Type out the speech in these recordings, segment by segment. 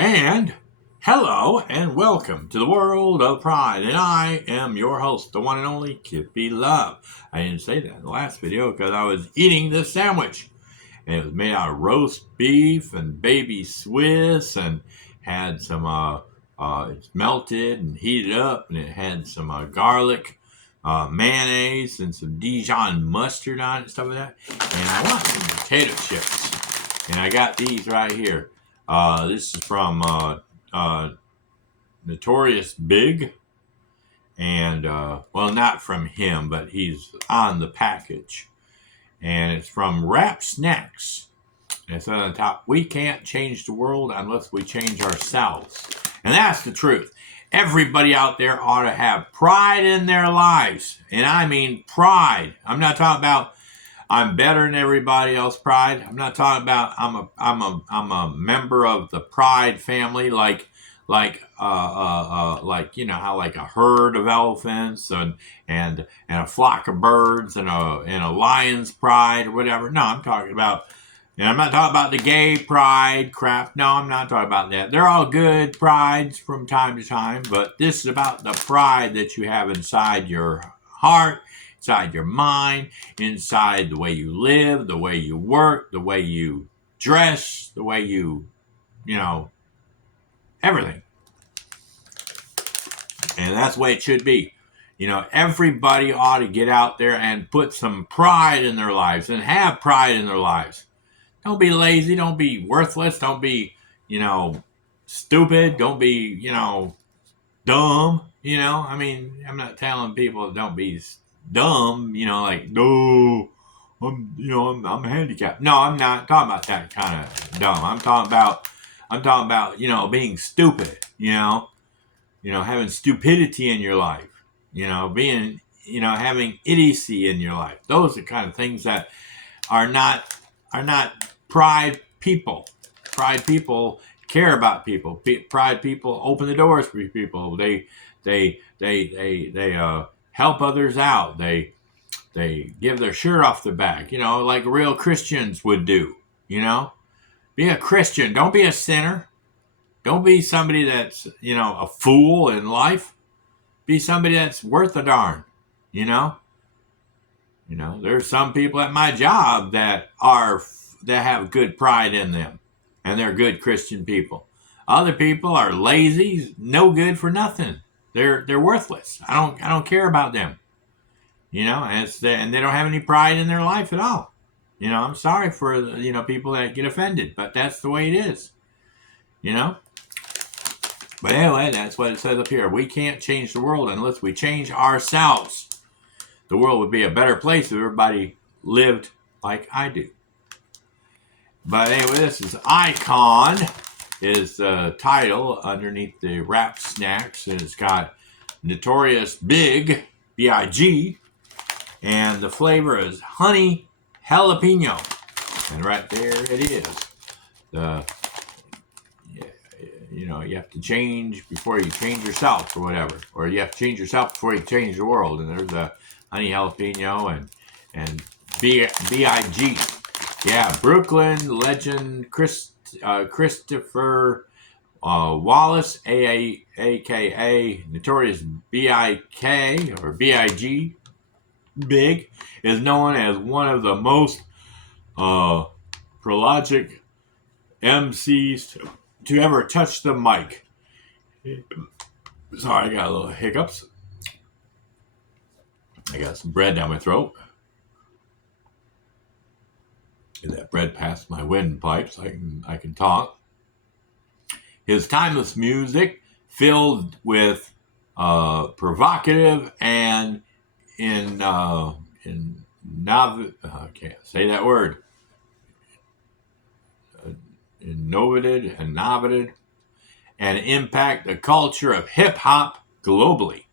And hello and welcome to the world of pride. And I am your host, the one and only Kippy Love. I didn't say that in the last video because I was eating this sandwich. And it was made out of roast beef and baby Swiss and had some, it's melted and heated up and it had some garlic, mayonnaise and some Dijon mustard on it and stuff like that. And I want some potato chips. And I got these right here. This is from Notorious Big, and well, not from him, but he's on the package, and it's from Wrap Snacks. And it's on the top. We can't change the world unless we change ourselves, and that's the truth. Everybody out there ought to have pride in their lives, and I mean pride. I'm not talking about I'm better than everybody else pride. I'm not talking about I'm a member of the pride family, like you know how like a herd of elephants and a flock of birds and a lion's pride or whatever. No, I'm talking about, and I'm not talking about the gay pride crap. No, I'm not talking about that. They're all good prides from time to time, but this is about the pride that you have inside your heart, inside your mind, inside the way you live, the way you work, the way you dress, the way you know, everything. And that's the way it should be. You know, everybody ought to get out there and put some pride in their lives and have pride in their lives. Don't be lazy. Don't be worthless. Don't be, stupid. Don't be, dumb. I mean, I'm not telling people don't be dumb, like, no, I'm handicapped. No, I'm not talking about that kind of dumb. I'm talking about, being stupid, having stupidity in your life, being, having idiocy in your life. Those are the kind of things that are not pride people. Pride people care about people. Pride people open the doors for people. They help others out. They give their shirt off their back, like real Christians would do. Be a Christian. Don't be a sinner. Don't be somebody that's, a fool in life. Be somebody that's worth a darn, There's some people at my job that have good pride in them, and they're good Christian people. Other people are lazy, no good for nothing. They're worthless. I don't care about them. And they don't have any pride in their life at all. I'm sorry for people that get offended, but that's the way it is. But anyway, that's what it says up here. We can't change the world unless we change ourselves. The world would be a better place if everybody lived like I do. But anyway, this is Icon, is the title underneath the Wrap Snacks. And it's got Notorious Big, B-I-G, and the flavor is honey jalapeno. And right there it is. You have to change before you change yourself or whatever. Or you have to change yourself before you change the world. And there's a honey jalapeno and B-I-G. Yeah, Brooklyn legend Christopher Wallace, a.k.a. Notorious B.I.K. or B.I.G. Big, is known as one of the most prolific MCs to ever touch the mic. Sorry, I got a little hiccups. I got some bread down my throat. Get that bread past my windpipe so I can talk. His timeless music, filled with provocative and I can't say that word. Innovated, and impact the culture of hip hop globally.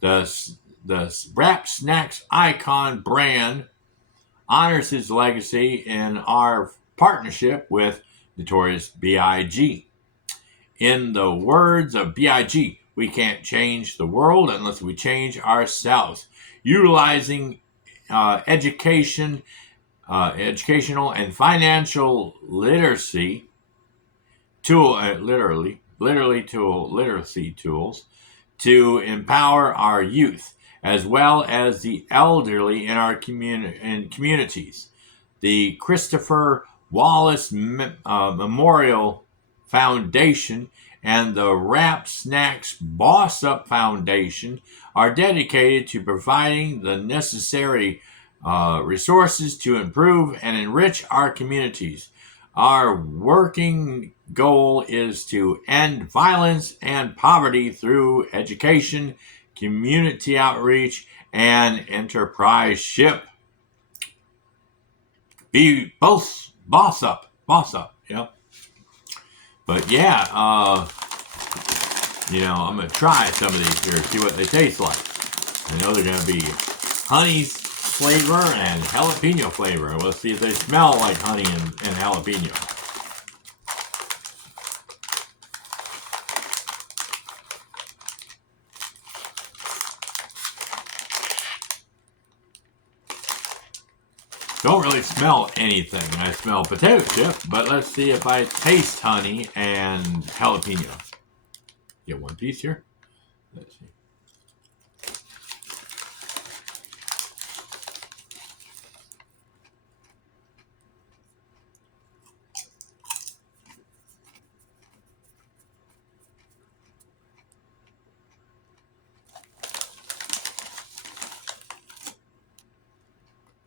The Wrap Snacks Icon brand honors his legacy in our partnership with Notorious B.I.G. In the words of B.I.G., we can't change the world unless we change ourselves. Utilizing educational and financial literacy literacy tools to empower our youth as well as the elderly in our communities. The Christopher Wallace Memorial Foundation and the Rap Snacks Boss Up Foundation are dedicated to providing the necessary resources to improve and enrich our communities. Our working goal is to end violence and poverty through education, community outreach, and enterpriseship. Be both boss up, yeah. But yeah, I'm gonna try some of these here, see what they taste like. I know they're gonna be honey flavor and jalapeno flavor. We'll see if they smell like honey and jalapeno. Don't really smell anything. I smell potato chip, but let's see if I taste honey and jalapeno. Get one piece here. Let's see.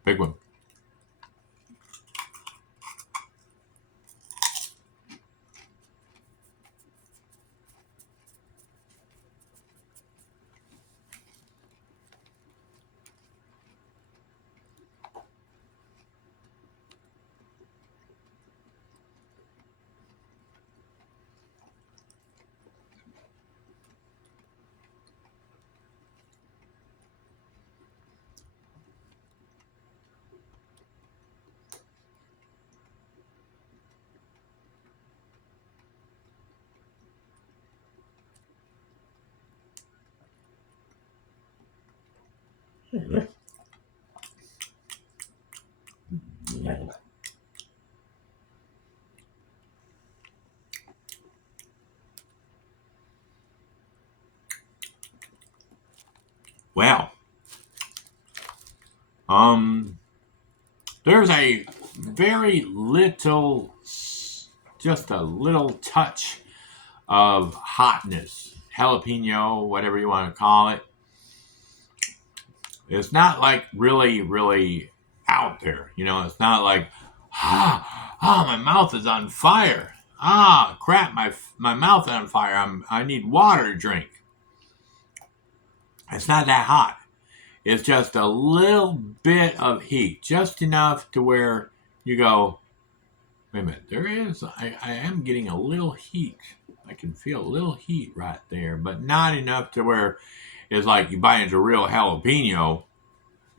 Big one. Well, there's a very little, just a little touch of hotness, jalapeno, whatever you want to call it. It's not like really, really out there. It's not like, my mouth is on fire. Crap, my mouth is on fire. I need water to drink. It's not that hot. It's just a little bit of heat, just enough to where you go, wait a minute, I am getting a little heat. I can feel a little heat right there, but not enough to where it's like you bite into real jalapeno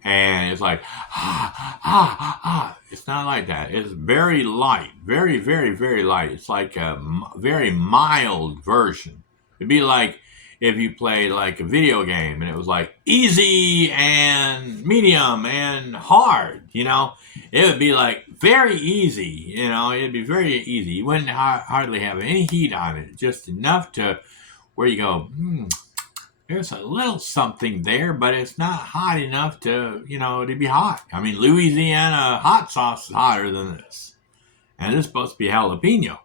and it's like, It's not like that. It's very light, very, very, very light. It's like a very mild version. It'd be like if you played like a video game and it was like easy and medium and hard, it would be like very easy, it'd be very easy. You wouldn't hardly have any heat on it, just enough to where you go, there's a little something there, but it's not hot enough to be hot. I mean, Louisiana hot sauce is hotter than this. And this is supposed to be jalapeno.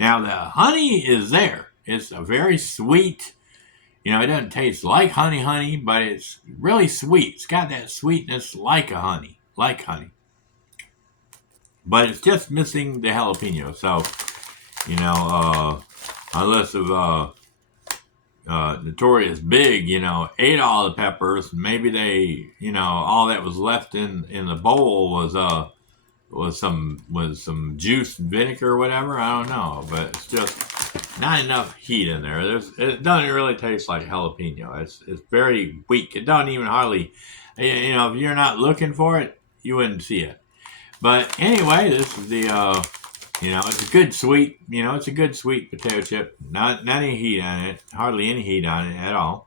Now, the honey is there. It's a very sweet, it doesn't taste like honey, but it's really sweet. It's got that sweetness like honey. But it's just missing the jalapeno. So, unless of Notorious Big, ate all the peppers, maybe they, all that was left in the bowl was some juice and vinegar or whatever. I don't know, but it's just not enough heat in there. It doesn't really taste like jalapeno. It's very weak. It doesn't even hardly, if you're not looking for it, you wouldn't see it. But anyway, this is the it's a good sweet, it's a good sweet potato chip. Not any heat on it, hardly any heat on it at all.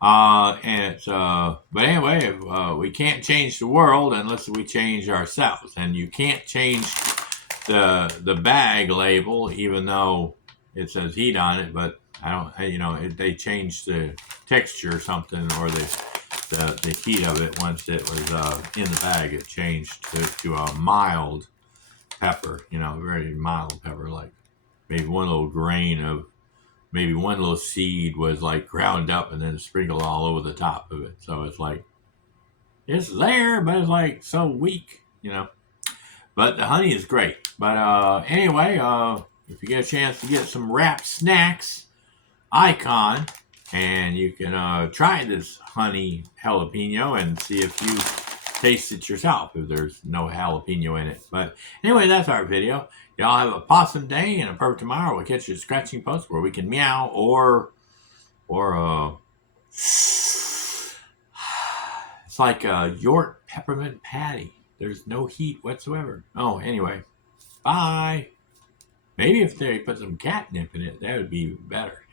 And it's but anyway, we can't change the world unless we change ourselves, and you can't change the bag label, even though it says heat on it, but I don't, they changed the texture or something, or the heat of it once it was in the bag. It changed to a mild pepper, very mild pepper, like maybe one little grain of, maybe one little seed was like ground up and then sprinkled all over the top of it. So it's like, it's there, but it's like so weak. But the honey is great. But anyway, if you get a chance to get some wrap snacks, Icon, and you can try this honey jalapeno and see if you taste it yourself, if there's no jalapeno in it. But anyway, that's our video. Y'all have a possum day and a perfect tomorrow. We'll catch you at Scratching Post where we can meow or it's like a York peppermint patty. There's no heat whatsoever. Oh, anyway, bye. Maybe if they put some catnip in it, that would be better.